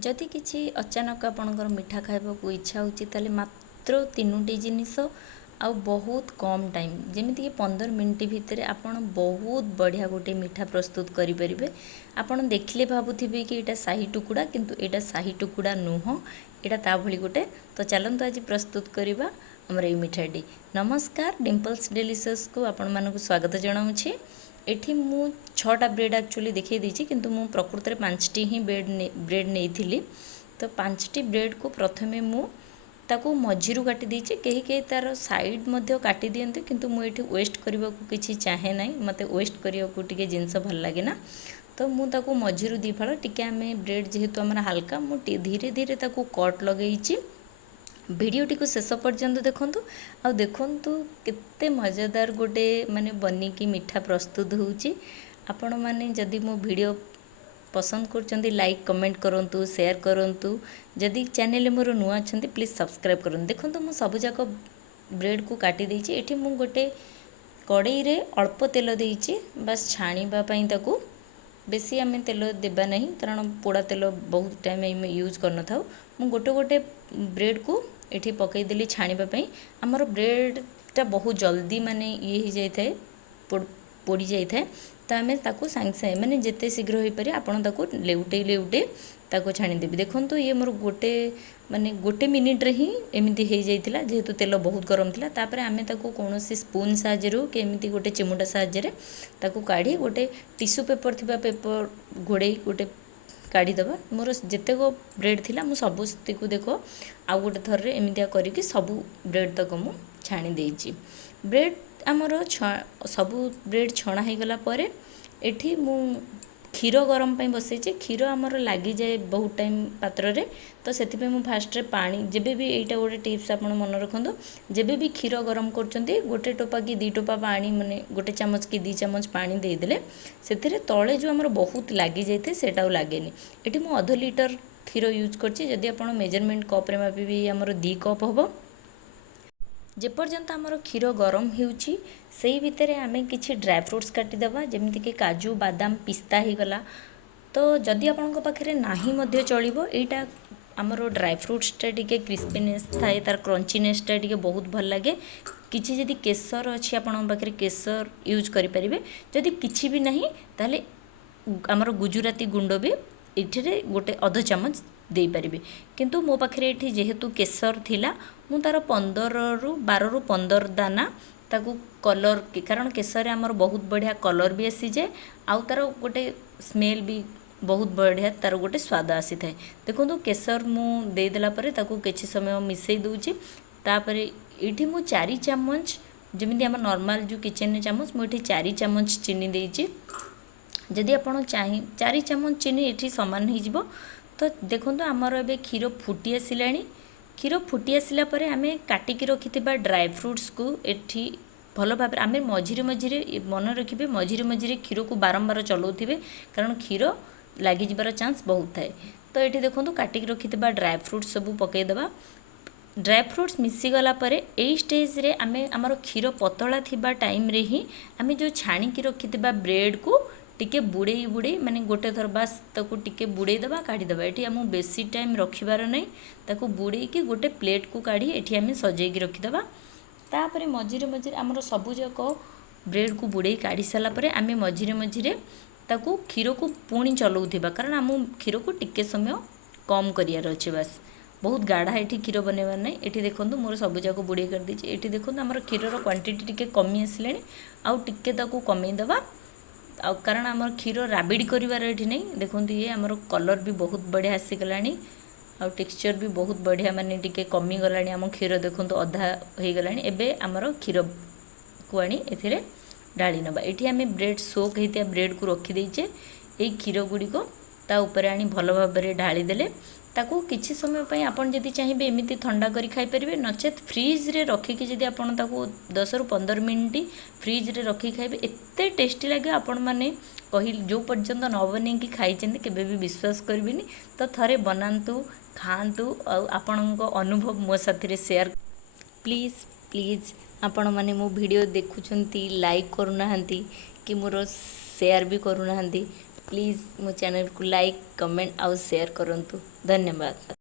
जदि किसी अचानक आपणकर मिठा खाइबाकू इच्छा होची ताले मात्र 3टी जिनिस आउ बहुत कम टाइम जमीती कि 15 मिनट भितर आपण बहुत बढ़िया गोटे मिठा प्रस्तुत करें। आपण देखिले भावुथिबे कि एटा शाही टुकुड़ा किंतु एटा शाही टुकुड़ा नुह, एटा ता भली गोटे। तो चलंतु आज प्रस्तुत करवा हमर ए मिठाटी। नमस्कार, डिम्पल्स डिलिशियस को आपण मानक स्वागत जनाऊँगी। एठी मु 6टा ब्रेड एक्चुअली देखिए दीची किंतु मु प्रकृत में 5टी ही ब्रेड नहीं थी। तो 5टी ब्रेड को प्रथमे मु ताकू मझीरू काटी देची, कहीं कहीं तार साइड मध्य काटी दियंते किंतु मु एठी वेस्ट करबा को किछि चाहे नाही, मते वेस्ट करिया को टिके जिंस भल लागे ना। तो मु ताकू मझीरू दी फाळ टिके आमे ब्रेड जेहेतु हमर हल्का मु धीरे धीरे ताकू कट लगेइची। भिडियोटी को शेष पर्यंत देखंतु आ देखंतु केते मजेदार गोटे माने बनिकी मिठा प्रस्तुत होउची। आपण माने जदि मो वीडियो पसंद करचंदी लाइक कमेंट करंतु, शेयर करंतु। जदि चैनल मोर नुआ अछंती प्लीज सब्सक्राइब करंतु। देखंतु मु सब जाक ब्रेड को काटी देइची। एठी मु गोटे कड़ाई रे अल्प तेल देइची, बस छाणीबा पई ताकू बेसी आमे तेल देबा नहीं, कारण पोड़ा तेल बहुत टाइम यूज करन थाउ। मु गोटे गोटे ब्रेड को एठी पकई देली छाणीबा पई। हमर ब्रेडटा बहुत जल्दी माने ये हो जाए थाए, पोड़ी जाए थाए। तो आम ताकू सांगे सांगे माने जिते शीघ्र हो पारे आपण ताकू लेउटे लेउटे ताकू छाणी देबी। देखंतु ये मोर गोटे मिनिट रे ही एमिति हो जाइतिला, जेहेतु तेल बहुत गरम थिला। तापरे आमे ताकू कोनोसी स्पून साहाय्य के एमिति गोटे चिमुटा साहाय्य ताकू काढ़ी गोटे टिश्यू पेपर थिबा पेपर घोड़े गोटे काढ़ी दबा। मोर जेतेक ब्रेड थिला मु सबुस्ती को देखो आउ गोटे थर रे एमितिया करिकि सबु ब्रेड तक मु छाणी देइची। ब्रेड आमर सबु ब्रेड छणा हो गला परे एठी मु क्षीर गरम पाई बसैची। क्षीर आमर लगी जाए बहुत टाइम पात्र रे, तो सेति मु फास्ट रे पानी जेबे भी एटा गोटे टिप्स आपण मन रखंदो, जेबे भी क्षीर गरम करचंती गोटे टोपा कि 2 टोपा पानी माने गोटे चामच कि 2 चामच पानी दे देले सेथिरे तळे जो आमर बहुत लगी जाइथे सेटाउ लागेनी। एठी मु आधा लीटर क्षीर यूज करची। जदि आपण मेजरमेंट कप रे मापिबी आमर 2 कप हबो। जेपर्यंत आमर क्षीर गरम होउची सेई भितरे आमे किछि ड्राई फ्रूट्स काटी देबा, जेमिति कि काजू बादाम पिस्ता ही गला। तो जदि आपनक पाखरे नाही मध्य चलिबो, एटा आमर ड्राई फ्रूट्सटा टिके क्रिस्पीनेस थाए, तार क्रंचीनेसटा टिके बहुत भल लागे। किछि जदि केसर अछि आपन पाखरे केसर यूज करि परिबे। जदि किछि भी नाही ताले आमर गुजराती गुंड भी एठरे गोटे आधा चामच दे पारिबे। किंतु मो पाखरे एठी जेहेतु केसर थिला मु तार 15 रु 15 दाना ताकू कलर के, कारण केसर आमर बहुत बढ़िया कलर भी आसी जाए आउ तार गोटे स्मेल भी बहुत बढ़िया, तार गोटे स्वाद आसी थाए। देखो केसर मु दे देला परे ताकू किछि समय मिसई दूची। तापरे एठी मु 4 चामच जेमिति आम नॉर्मल जो किचन चामच मु एठी 4 चामच चीनी देइची। जदि आपण चाहि 4 चामच चीनी एठी समान हो जिवो। तो देखंतु आमर एबे क्षीर फुटी आसिलानी। क्षीर फुटी आसिला परे आमे काटिकी रखिथिबा ड्राई फ्रूट्स को एठी भल भाव आमे मझिरे मझिरे मन रखिबे, मझिरे मझिरे क्षीर को बारंबार चलाउथिबे, कारण क्षीर लागि जिबार चांस बहुत थाए। तो एठी देखंतु काटिकी रखिथिबा ड्राई फ्रूट्स सब पकई देबा। ड्राई फ्रूट्स मिसी गला परे एई स्टेज रे आमे आमर क्षीर पतला थिबा टाइम रे ही आमे जो छाणीकी रखिथिबा ब्रेड को टिके बुड़े बुड़े माने गोटे थर बास ताकू टिके बुड़े दबा काढ़ी दबा। एठी हमू बेसी टाइम रखिबार नहीं, ताकू बुड़े की गोटे प्लेट को काढ़ी एठी आमे सजेई की रखी दबा। तापरे मझिरे मझिरे आमर सबु जाक ब्रेड को बुड़े काढ़ी साला परे आमे मझिरे मझिरे ताकू क्षीर को पुणी चलाउथिबा, कारण आमू क्षीर को टिके समय कम करियार अछि। बस बहुत गाढ़ा एठी क्षीर बनेबार नहीं। एठी देखंतु मोर सबु जाक बुड़े कर दिछि। एठी देखंतु आमर क्षीर रो क्वांटिटी टिके कमी आसिलानी, आउ टिके ताकू कमेई दबा। कारण आमर क्षीर राबिड़ी करिवार एठी नहीं। देखंतु ये आमर कलर भी बहुत बढ़िया आसी गलानी, आ टेक्सचर भी बहुत बढ़िया माने टिके कमी गलानी। आम क्षीर देखंतु अधा हो गलानी। एबे आमर क्षीर को आनी एथिरे ढाली नबा। एठी आमे ब्रेड सोक हेतिया ब्रेड को रखी देइचे। एई क्षीर गुडी को ता ऊपर आनी भल भाबरे ढाली देले ताकू किछि समय पई आपण जदि चाहिबे एमिति ठंडा करी खाई परिबे, नचेत फ्रीज रे रखी कि जदि आपण ताकू 10 रु 15 मिनिट फ्रीज रे रखी खाइबे एते टेस्टी लागे। आपण माने कहिल जो पर्यंत न बने कि खाइचेंती केबे भी विश्वास करबिनी। तो थरे बनांतु खांतु आ आपणको अनुभव मो साथी शेयर प्लीज प्लीज। आपण माने मो वीडियो देखुचंती लाइक करूनाहांती कि मोर शेयर भी करूनाहांती, ପ୍ଲିଜ୍ ମୋ ଚ୍ୟାନେଲକୁ ଲାଇକ୍ କମେଣ୍ଟ ଆଉ ସେୟାର କରନ୍ତୁ। ଧନ୍ୟବାଦ।